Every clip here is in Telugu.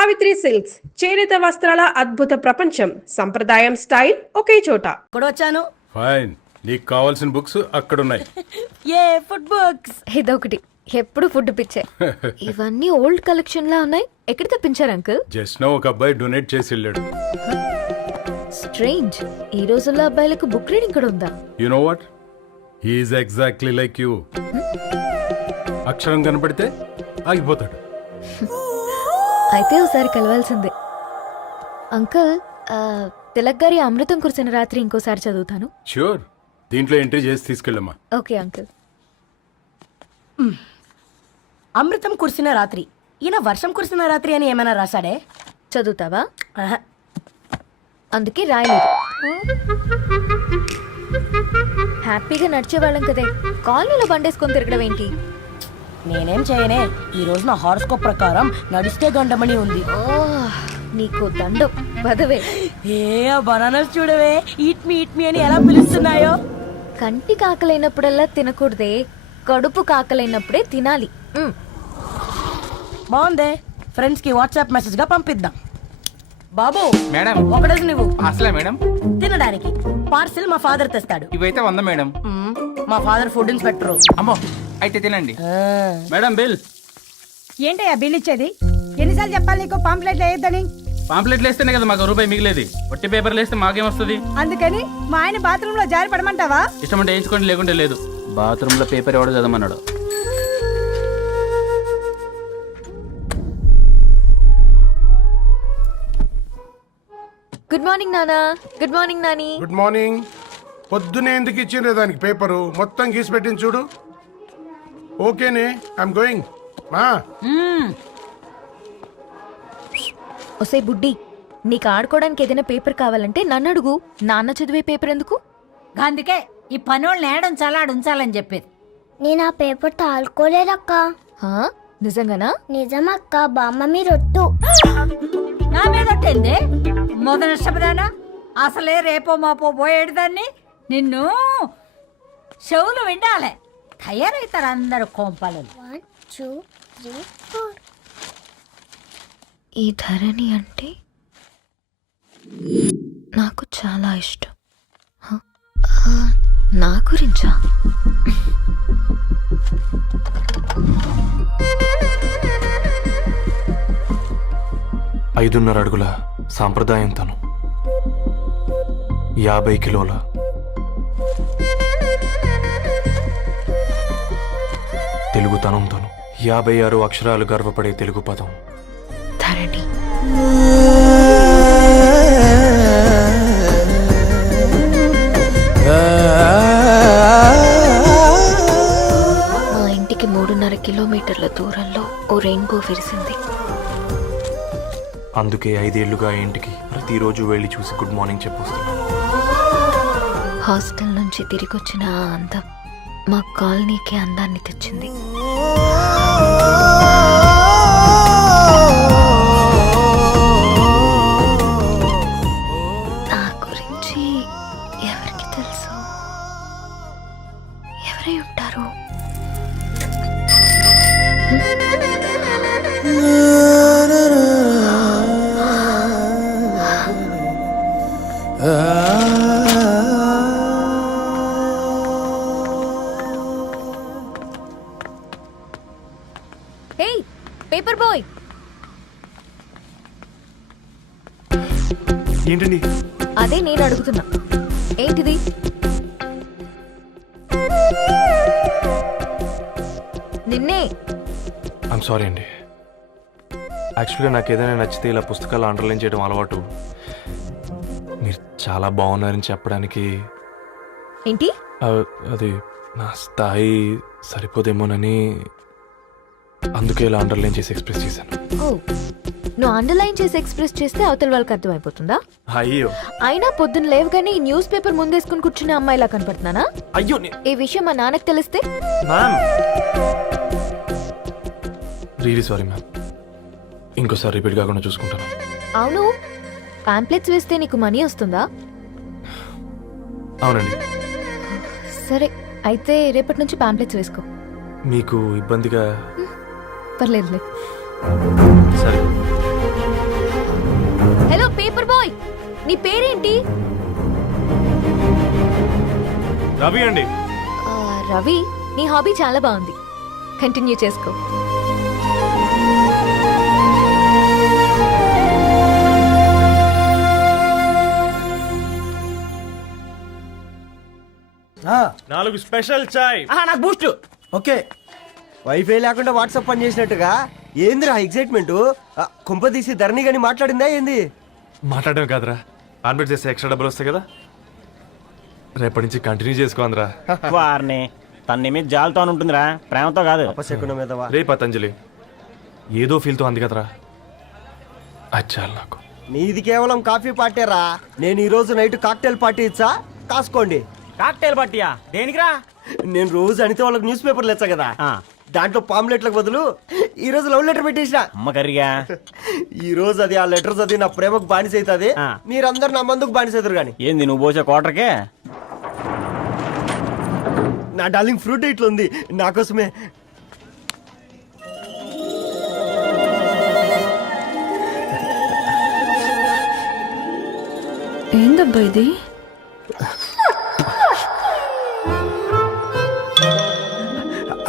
సావిత్రి సిల్క్స్ చేనేత వస్త్రాల అద్భుత ప్రపంచం. సంప్రదాయం స్టైల్ ఒకే చోట. వచ్చాను. ఫైన్, నీకు కావాల్సిన బుక్స్ అక్కడ ఉన్నాయి. ఏ ఫుడ్ బుక్స్? ఇదొకటి, ఎప్పుడు ఫుడ్ పిచ్చే. ఇవన్నీ ఓల్డ్ కలెక్షన్ లా ఉన్నాయి. ఎక్కడ తెప్పించారు అంకుల్? జస్ట్ నో ఒక అబ్బాయి డొనేట్ చేసి వెళ్ళాడు. స్ట్రేంజ్, ఈ రోజుల్లో అబ్బాయిలకు బుక్ రీడింగ్ కూడా ఉందా? You know what, he is exactly like you. అక్షరం కనపడితే ఆగిపోతాడు. అయితే ఒకసారి కలవాల్సిందే. అంకుల్, తిలక్ గారి అమృతం కురిసిన రాత్రి ఇంకోసారి చదువుతాను. ష్యూర్, దీంట్లో ఎంట్రీ చేసి తీసుకెళ్ళమ్మా. Okay uncle. అమృతం కురిసిన రాత్రి. ఈయన వర్షం కురిసిన రాత్రి అని ఏమైనా రాశాడే? చదువుతావా? ఆహా. అందుకే రాయలేదు. హ్యాపీగా నడిచేవాళ్ళం కదే, కాలనీలో బండేసుకొని తిరగడం ఏంటి? నేనేం చేయనే, ఈ రోజు నా హారోస్కోప్ ప్రకారం నడిస్తే గండమని ఉంది. నీకు దండం పదవే. ఏ బనానాస్ చూడవే, ఈట్ మీ అని ఎలా పిలుస్తున్నాయో. కంటి కాకలైనప్పుడల్లా తినకూడదే, కడుపు కాకలైనప్పుడే తినాలి. బాగుందే, ఫ్రెండ్స్ కి వాట్సాప్ మెసేజ్ గా పంపిద్దాం. బాబు మేడం, ఒకటేసి నువ్వు అసలే మేడం తినడానికి పార్సిల్ మా ఫాదర్ తెస్తాడు. ఇవైతే 100 మేడం. మా ఫాదర్ ఫుడ్ ఇన్స్పెక్టర్. అమ్మో, అయితే తినండి. Madam bill. ఏంటయ్యా బిల్ ఇచ్చేది? ఎన్నిసార్లు చెప్పాలి నీకు పాంప్లెట్లు వేయొద్దని? పాంప్లెట్లు వేస్తేనే కదా మాకు రూపాయి మిగిలేది. వట్టి పేపర్లు వేస్తే మాకేమొస్తుంది? అందుకని మా ఆయన బాత్రూమ్ లో జారి పడమంటావా? ఇష్టం అంటే వేయించుకోండి, లేకుంటే లేదు. బాత్రూమ్ లో పేపర్ ఎవడో చదవమన్నాడు. గుడ్ మార్నింగ్ నానా. Good morning Nani. Good morning. పొద్దునే ఎందుకు ఇచ్చిండ్రే దానికి పేపరు? మొత్తం గీసి పెట్టింది చూడు. ఓకేనే, ఐఎమ్ గోయింగ్. మా ఒసే బుడ్డి, నీకు ఆడుకోవడానికి ఏదైనా పేపర్ కావాలంటే నన్ను అడుగు. నాన్న చదివే పేపర్ ఎందుకు? అందుకే ఈ పనోళ్ళని ఏడుంచాలా ఉంచాలని చెప్పేది. నేను ఆ పేపర్ తాలుకోలేదక్క. హా, నిజంగానా? నిజమక్క, బామ్మ మీరొట్టు. నా మీద ఒట్టేంది? మొదటి నష్టపదానా? అసలే రేపో మాపో పోయేడు దాన్ని. నిన్ను చెవులు వినాలే, తయారవుతారు అందరు కోంపాలు. 1 2 3 4. ఈ ధరణి అంటే నాకు చాలా ఇష్టం. నా గురించా? ఐదున్నర అడుగుల సాంప్రదాయం తను, 50 కిలోల తెలుగుతనం తను, 56 అక్షరాలు గర్వపడే తెలుగు పదం ధరణి. మా ఇంటికి 3.5 కిలోమీటర్ల దూరంలో ఓ రెయిన్బో విరిసింది. అందుకే 5 ఏళ్లుగా ఇంటికి ప్రతిరోజు వెళ్ళి చూసి గుడ్ మార్నింగ్ చెప్పొస్తున్నాను. హాస్టల్ నుంచి తిరిగి వచ్చిన ఆ అందం మా కాలనీకి అందాన్ని తెచ్చింది. నా గురించి ఎవరికి తెలుసు? ఎవరై ఉంటారు? హే పేపర్ బాయ్. ఏంటండి? అదే నేను అడుగుతున్నా, ఏంటిది? నిన్నే. ఐమ్ సారీ అండి. యాక్చువల్గా నాకు ఏదైనా నచ్చితే ఇలా పుస్తకాలు అండర్లైన్ చేయడం అలవాటు. మీరు చాలా బాగున్నారని చెప్పడానికి. ఏంటి? అది నా స్థాయి సరిపోదేమోనని, అందుకే ఇలా అండర్లైన్ చేసి ఎక్స్ప్రెస్ చేశాను. ఓ, నువ్వు అండర్లైన్ చేసి ఎక్స్ప్రెస్ చేస్తే అవతల వాళ్ళకి అర్థమైపోతుందా? అయ్యో, అయినా పొద్దున్న లేవగానే ఈ న్యూస్ పేపర్ ముందేసుకుని కూర్చునే అమ్మాయిలా కనపడుతున్నానా? అయ్యో. ఈ విషయం మా నాన్నకి తెలిస్తే? Ma'am, really sorry ma'am. ఇంకోసారి రిపీట్ కాకుండా చూసుకుంటాను. అవును, పాంప్లెట్స్ వేస్తే నీకు మనీ వస్తుందా? అవునండి. సరే, అయితే రేపటి నుంచి పాంప్లెట్స్ వేసుకో. మీకు ఇబ్బందిగా? పర్లేదులే. సరే. నీ పేరేంటి? రవి అండి. రవి, నీ హాబీ చాలా బాగుంది, కంటిన్యూ చేసుకో. నాలుగు స్పెషల్ చాయ్. నాకు బూస్ట్. ఓకే, వైఫై లేకుండా వాట్సాప్ పని చేసినట్టుగా ఏందిరా ఎగ్జైట్మెంట్? కుంప తీసి ధరణి గాని మాట్లాడిందా ఏంది? మాట్లాడడం కాదురా, కాన్వర్ట్ చేస్తే ఎక్స్ట్రా డబ్బులు వస్తాయి కదా, రేపటి నుంచి కంటిన్యూ చేసుకోందిరా. వారిని తన మీద జాలతో ఉంటుందిరా, ప్రేమతో కాదు. అపశకునం మీదవా? రే పతంజలి, ఏదో ఫీల్తో అంది కదరా, అచ్చాలి నాకు. నీది కేవలం కాఫీ పార్టీరా. నేను ఈ రోజు నైట్ కాక్టైల్ పార్టీ ఇచ్చా, కాసుకోండి. కాక్టైల్ పార్టీయా? దేనికిరా? నేను రోజు అనితే వాళ్ళకి న్యూస్ పేపర్లు ఇచ్చా కదా, దాంట్లో పాంప్లెట్లకు బదులు ఈ రోజు లవ్ లెటర్ పెట్టేసిన. అమ్మ కర్రీగా. ఈ రోజు అది ఆ లెటర్ చదివి నా ప్రేమకు బానిస అవుతుంది, మీరందరు నా మందుకు బానిస అవుతారు. కానీ ఏంది నువ్వు పోసే కోటర్కే? నా డార్లింగ్ ఫ్రూట్ ఇట్లా ఉంది నా కోసమే. ఏందబ్బా ఇది?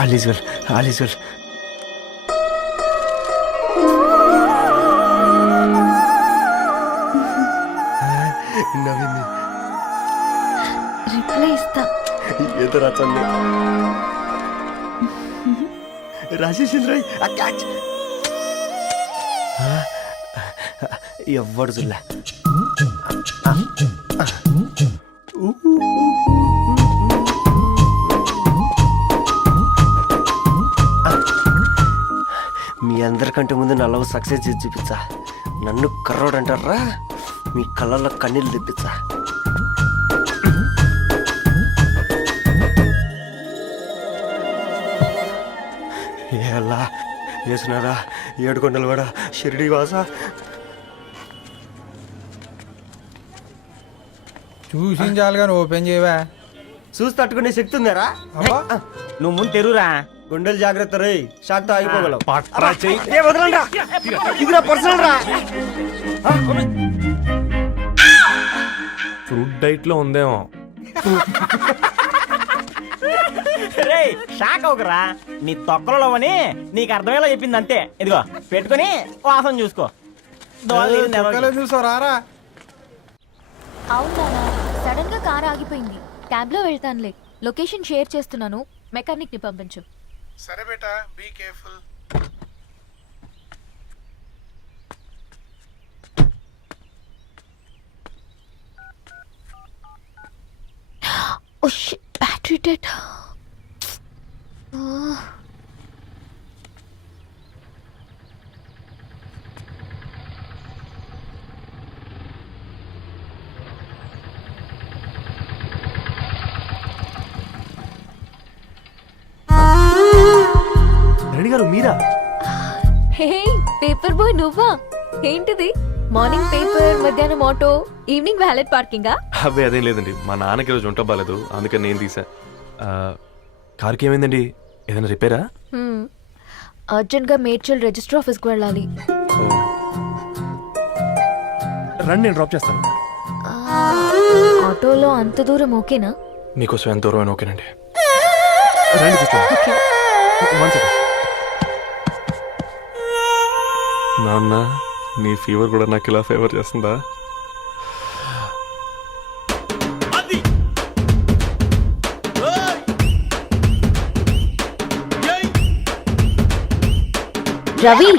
All is well, all is well. నవ్వింది. రిప్లై ఇస్తా. ఏదో రచండి రాజేసింద్ర క్యాచ్. ఎవ్వడు జుల్లా. మీ అందరికంటే ముందు నా లవ్ సక్సెస్ చేసి చూపించా. నన్ను కర్రోడు అంటారా, మీ కళ్ళల్లో కన్నీళ్ళు తెప్పించా. ఎలా వేసినారా ఏడుకొండలు కూడా షిరిడి వాస. చూసించాలి కానీ ఓపెన్ చేయవా? చూసి తట్టుకునే శక్తి ఉందారా? నువ్వు ముందు తెరురా. గుండెలు జాగ్రత్త రే, షాక్తో ఆగిపోగలవు. పట్రా చెయ్యి. ఏ వదలండ్రా, ఇది నా పర్సనల్ రా. ఫ్రూట్ డైట్ లో ఉందేమో. రే షాక్ అవుకరా, నీ తొక్కలలో అని నీకు అర్థమయ్యేలా చెప్పింది అంతే. ఇదిగో పెట్టుకొని వాసన చూసుకో. చూసావు రారా? అవునా, సడన్ గా కార్ ఆగిపోయింది. క్యాబ్ లో వెళ్తానులే, లొకేషన్ షేర్ చేస్తున్నాను, మెకానిక్ ని పంపించు. సరే బేటా, be careful. Oh shit, battery dead. Reddy గారు మీరా? హే పేపర్ బాయ్, నువ్వా? ఏంటిది? మార్నింగ్ పేపర్, మధ్యాహ్నం ఆటో, ఈవినింగ్ వ్యాలెట్ పార్కింగా? అబ్బే అదేం లేదండి, మా నాన్నకి రోజు ఉంట బాగాలేదు, అందుకని నేను తీసా. కార్కి ఏమైందండి? ఏదైనా రిపేరా? అర్జెంట్ గా మేడ్చల్ రిజిస్టర్ ఆఫీస్ కు వెళ్ళాలి. రండి, నేను డ్రాప్ చేస్తాను. ఆటోలో అంత దూరం ఓకేనా? మీకోసం ఎంత దూరం అయినా ఓకేనండి. రండి కూర్చోండి. One second. నాన్న, నీ ఫీవర్ కూడా నాకు ఇలా ఫేవర్ చేస్తుందా? రవి,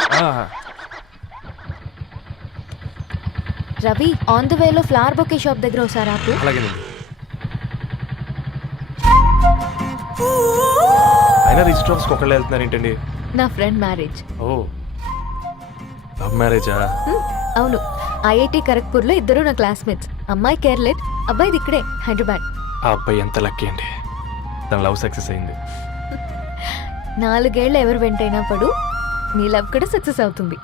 రవి, ఆన్ ద వేలో ఫ్లవర్ బొకే షాప్ దగ్గర ఒకసారి ఆపు. అలాగేనండి. అయినా రిజిస్టర్ ఆఫీస్కి ఒకళ్ళు వెళ్తున్నారు ఏంటండి? నా ఫ్రెండ్ మ్యారేజ్. ఓ, లవ్ మ్యారేజా? అవును, ఐఐటి ఖరగ్పూర్ లో ఇద్దరు నా క్లాస్మేట్స్. అమ్మాయి కేర్లెట్, అబ్బాయిది ఇక్కడే హైదరాబాద్. ఆ అబ్బాయి ఎంత లక్కీ అండి, తన లవ్ సక్సెస్ అయింది. 4 ఏళ్ళు ఎవరు వెంటైనా పడు, నీ లవ్ కూడా సక్సెస్ అవుతుంది.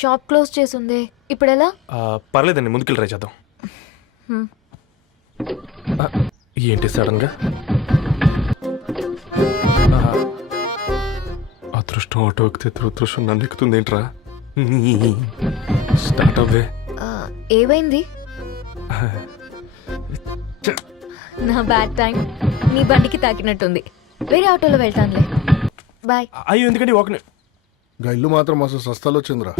షాప్ క్లోజ్ చేసింది, ఇప్పుడు ఎలా? పర్లేదండి, ముందుకెళ్ళి ట్రై చేద్దాం. ఏంటి సడన్గా అదృష్టం ఆటో ఎక్కితే దురదృష్టం నన్ను ఎక్కుతుంది ఏంట్రా స్టార్ట్ అవ్వే ఏమైంది? నా బ్యాడ్ టైం నీ బండికి తాకినట్టుంది. వేరే ఆటోలో వెళ్తానులే. బాయ్. అయ్యో ఎందుకంటే ఒక గా ఇల్లు మాత్రం అసలు సస్తాలో వచ్చిందిరా.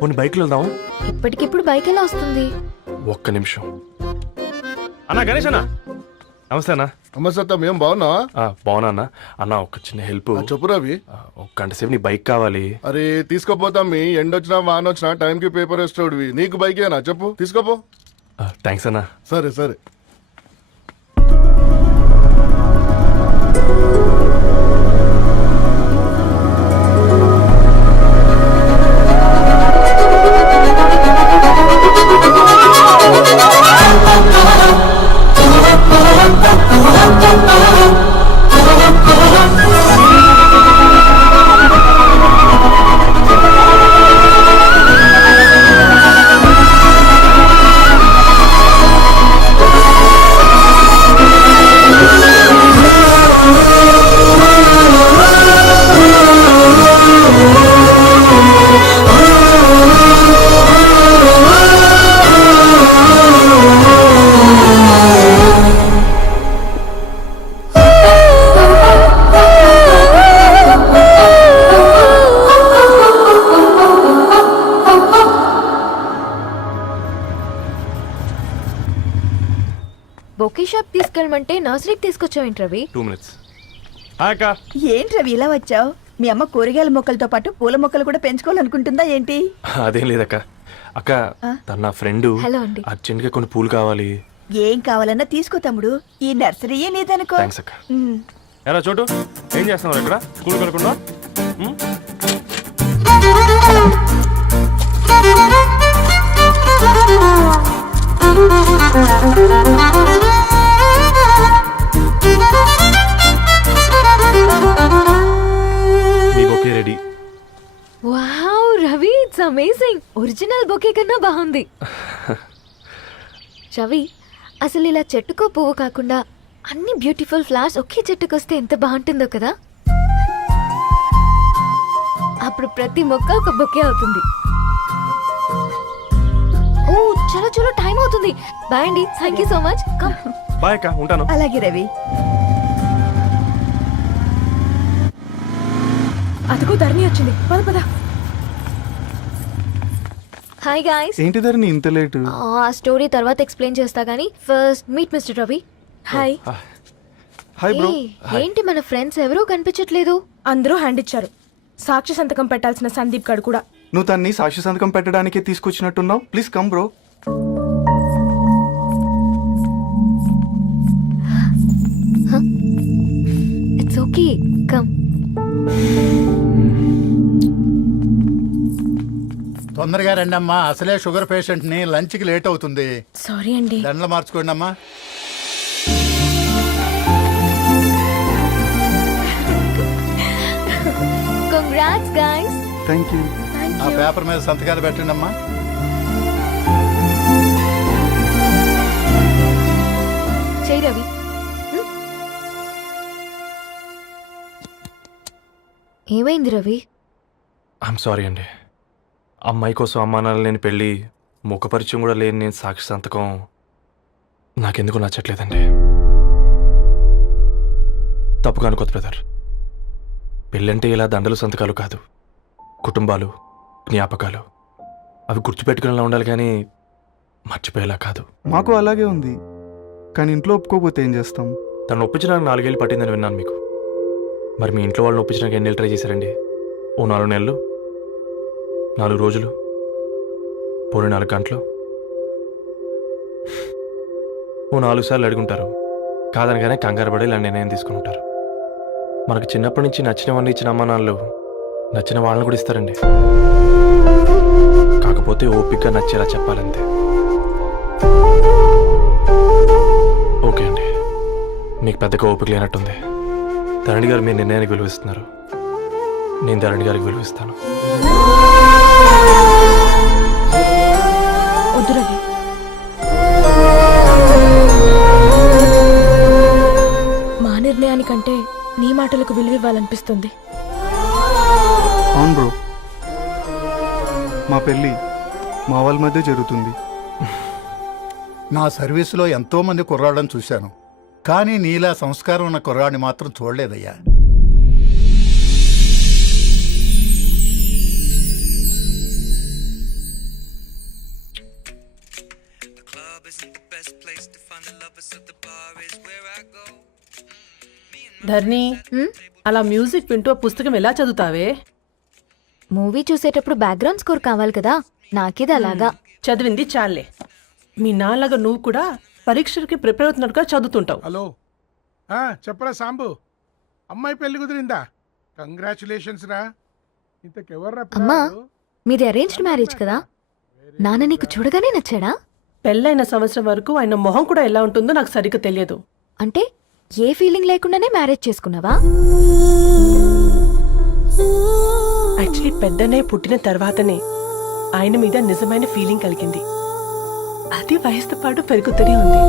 కొన్ని బైక్లో వెళ్దాం. ఇప్పటికిప్పుడు బైక్ ఎలా వస్తుంది? ఒక్క నిమిషం అన్నా. గణేష్ అన్నా నమస్తే అన్నా. అమ్మసత్తం ఏం బాగున్నావా? బాగున్నా అన్న. అన్న ఒక చిన్న హెల్ప్. చెప్పు రవి. ఒక గంట సేపు నీ బైక్ కావాలి. అరే తీసుకోపోతాం. మీ ఎండొచ్చినా వానొచ్చినా టైంకి పేపర్ వేస్తాడువి. నీకు బైకేనా చెప్పు, తీసుకోపో. థ్యాంక్స్ అన్నా. సరే సరే. బొకే షాప్ తీసుకెళ్ళమంటే నర్సరీకి తీసుకొచ్చావేంటి రవి? 2 minutes. అక్క ఏంటి రవి ఇలా వచ్చావు? మీ అమ్మ కూరగాయల మొక్కలతో పాటు పూల మొక్కలు కూడా పెంచుకోవాలనుకుంటుందా ఏంటి? అదేం లేదక్క. అక్క తన నా ఫ్రెండ్ హలో అండి. అర్జెంట్ గా కొన్ని పూలు కావాలి. ఏం కావాలన్నా తీసుకో తమ్ముడు, ఈ నర్సరీయే నీదనుకో. థ్యాంక్స్ అక్క. ఎలా చోటు ఏం చేస్తున్నావు ఇక్కడ? స్కూల్ కలకుండా మీ bouquet ready. Wow Ravi, it's amazing. Original bouquet కన్నా బాగుంది. రవి, అసలు ఇలా చెట్టుకో పువ్వు కాకుండా అన్ని బ్యూటిఫుల్ ఫ్లవర్స్ ఒకే చెట్టుకు వస్తే ఎంత బాగుంటుందో కదా. అప్పుడు ప్రతి మొక్క ఒక బొకే అవుతుంది. ఓ చలో చలో, టైం అవుతుంది. బాయ్ అండి. Thank you so much. Come. Bye అక్క, ఉంటాను. అలాగే రవి. అదిగో ధరణి వచ్చింది. పద పద. Hi guys. ఏంటి ధరణి ఇంత లేట్? ఆ స్టోరీ తర్వాత ఎక్స్ప్లెయిన్ చేస్తా గానీ first meet mister Ravi. Hi. Hi bro. ఏంటి మన ఫ్రెండ్స్ ఎవరూ కనిపించట్లేదు? అందరూ హ్యాండ్ ఇచ్చారు. సాక్షి సంతకం పెట్టాల్సిన సందీప్ గడు కూడా. నువ్వు తన్ని సాక్షి సంతకం పెట్టడానికే తీసుకొచ్చినట్టున్నావు. Please come bro. It's okay, come. తొందరగా రండి అమ్మా, అసలే షుగర్ పేషెంట్ ని, లంచ్ కి లేట్ అవుతుంది. సారీ అండి. దండలు మార్చుకోండి అమ్మా. Congrats guys. Thank you. ఆ పేపర్ మీద సంతకాలు పెట్టండి అమ్మా. చెయ్యి రవి. ఏమైంది రవి? ఐఎమ్ సారీ అండి. అమ్మాయి కోసం అమ్మానాలు లేని పెళ్ళి, ముఖపరిచయం కూడా లేని నేను సాక్షి సంతకం నాకెందుకు నచ్చట్లేదండి. తప్పుగా అనుకోదు బ్రదర్. పెళ్ళంటే ఇలా దండలు సంతకాలు కాదు, కుటుంబాలు, జ్ఞాపకాలు. అవి గుర్తుపెట్టుకునేలా ఉండాలి కానీ మర్చిపోయేలా కాదు. మాకు అలాగే ఉంది, కానీ ఇంట్లో ఒప్పుకోకపోతే ఏం చేస్తాం? తను ఒప్పించడానికి 4 ఏళ్ళు పట్టిందని విన్నాను మీకు. మరి మీ ఇంట్లో వాళ్ళని ఒప్పించడానికి ఎన్ని ఏళ్ళు ట్రై చేశారండి? ఓ 4 నెలలు, 4 రోజులు, పోనీ 4 గంటలు, ఓ 4 సార్లు అడుగుంటారు. కాదనగానే కంగారు పడి ఇలా నిర్ణయం తీసుకుని ఉంటారు. మనకు చిన్నప్పటి నుంచి నచ్చినవన్నీ ఇచ్చిన అమ్మ నాన్నలు నచ్చిన వాళ్ళని కూడా ఇస్తారండి. కాకపోతే ఓపికగా నచ్చేలా చెప్పాలంతే. ఓకే అండి, మీకు పెద్దగా ఓపిక లేనట్టుంది. ధరణి గారు మీ నిర్ణయానికి విలువిస్తున్నారు, నేను ధరణి గారికి విలువిస్తాను. వద్దు రవి. ఇవ్వాలనిపిస్తుంది. అవును బ్రో, మా పెళ్ళి మా వాళ్ళ మధ్య జరుగుతుంది. నా సర్వీసులో ఎంతో మంది కుర్రాళ్ళని చూశాను, కానీ నీలా సంస్కారం ఉన్న కుర్రాడిని మాత్రం చూడలేదయ్యా. ధర్ని, అలా మ్యూజిక్ వింటూ పుస్తకం ఎలా చదువుతావే? మూవీ చూసేటప్పుడు బ్యాక్గ్రౌండ్ స్కోర్ కావాలి కదా, నాకిది అలాగా. చదివింది చాలే. మీ నాన్నగా నువ్వు కూడా పరీక్షలకి ప్రిపేర్ అవుతున్నట్టుగా చదువుతుంటావు. హలో, చెప్పరా సాంబు, అమ్మాయి పెళ్లి కుదిరిందా? కంగ్రాచులేషన్స్ రా. ఇంతకెవర్రా అమ్మా, పిల్లాడు? మీది అరేంజ్డ్ మ్యారేజ్ కదా, నాన్న నీకు చూడగానే నచ్చాడా? పెళ్ళైన సంవత్సరం వరకు ఆయన మొహం కూడా ఎలా ఉంటుందో నాకు సరిగ్గా తెలియదు. అంటే ఏ ఫీలింగ్ లేకుండానే మ్యారేజ్ చేసుకున్నావా? యాక్చువల్లీ పెద్దనే పుట్టిన తర్వాతనే ఆయన మీద నిజమైన ఫీలింగ్ కలిగింది. అది వయసుతో పాటు పెరుగుతూనే ఉంది.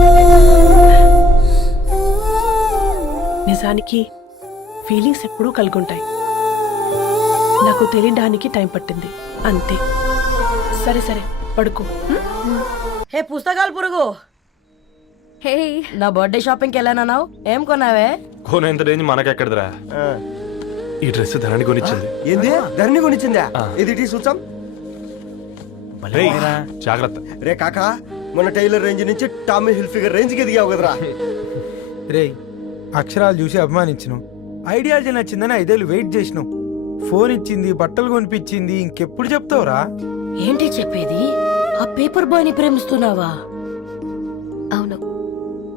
నిజానికి ఫీలింగ్స్ ఎప్పుడూ కలుగుంటాయి. నాకు తెలియడానికి టైం పట్టింది అంతే. సరే సరే పడుకో. హే పుస్తకాలు పురుగు, హే, నా బర్త్డే షాపింగ్కి వెళ్ళానన్నావు, ఏం కొన్నావే? కోనేంత రేంజ్ మనకెక్కడదిరా. ఈ డ్రెస్ ధరణి కొనిచ్చింది. ఏంది ధరణి కొనిచ్చిందా? ఇది టీ సూచం. రేయ్, జాగ్రత్త. రే కాకా, మన టైలర్ రేంజ్ నుంచి టామీ హిల్ఫిగర్ రేంజ్ కి ఎదిగావు కదరా. రే, అక్షరాలు చూసి అభిమానించను, ఐడియాలజీ నచ్చిందని 5 ఏళ్ళు వెయిట్ చేసినావు. ఫోన్ ఇచ్చింది, బట్టలు కొనిపించింది, ఇంకెప్పుడు చెప్తావురా? ఏంటి చెప్పేది? ఆ పేపర్ బాయ్ ని ప్రేమిస్తున్నావా? అవును,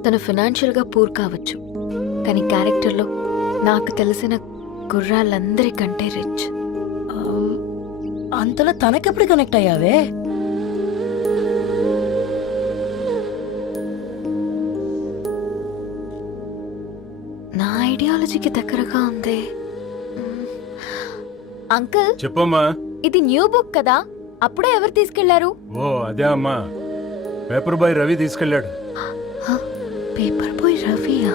తను ఫినాన్షియల్గా పూర్ కావచ్చు, కానీ క్యారెక్టర్లో నాకు తెలిసిన గుర్రాలందరికంటే రిచ్. అంతలో తనకెప్పుడు కనెక్ట్ అయ్యావే? నా ఐడియాలజీకి దగ్గరగా ఉంది. అంకుల్, చెప్పమ్మా. ఇది న్యూ బుక్ కదా, అప్పుడే ఎవరు తీసుకెళ్లారు? ఓ అదే అమ్మా, పేపర్ బాయ్ రవి తీసుకెళ్ళాడు. పేపర్ బాయ్ రవియా?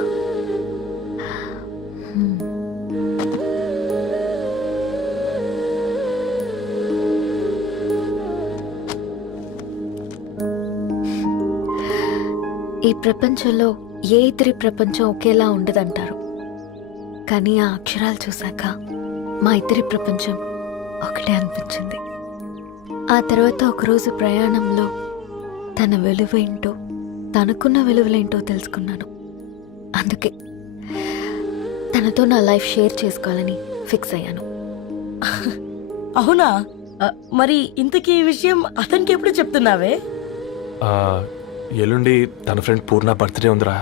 ఈ ప్రపంచంలో ఏ ఇద్దరి ప్రపంచం ఒకేలా ఉండదంటారు, కానీ ఆ అక్షరాలు చూశాక మా ఇద్దరి ప్రపంచం ఒకటే అనిపించింది. ఆ తర్వాత ఒకరోజు ప్రయాణంలో తన విలువేంటో, తనకున్న విలువలేంటో తెలుసుకున్నాను. అందుకే తనతో నా లైఫ్ షేర్ చేసుకోవాలని ఫిక్స్ అయ్యాను. అవునా? మరి ఇంతకీ ఈ విషయం అతనికి ఎప్పుడు చెప్తున్నావే? ఎల్లుండి తన ఫ్రెండ్ పూర్ణ బర్త్డే ఉందిరా.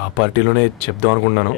ఆ పార్టీలోనే చెప్దాం అనుకుంటున్నాను.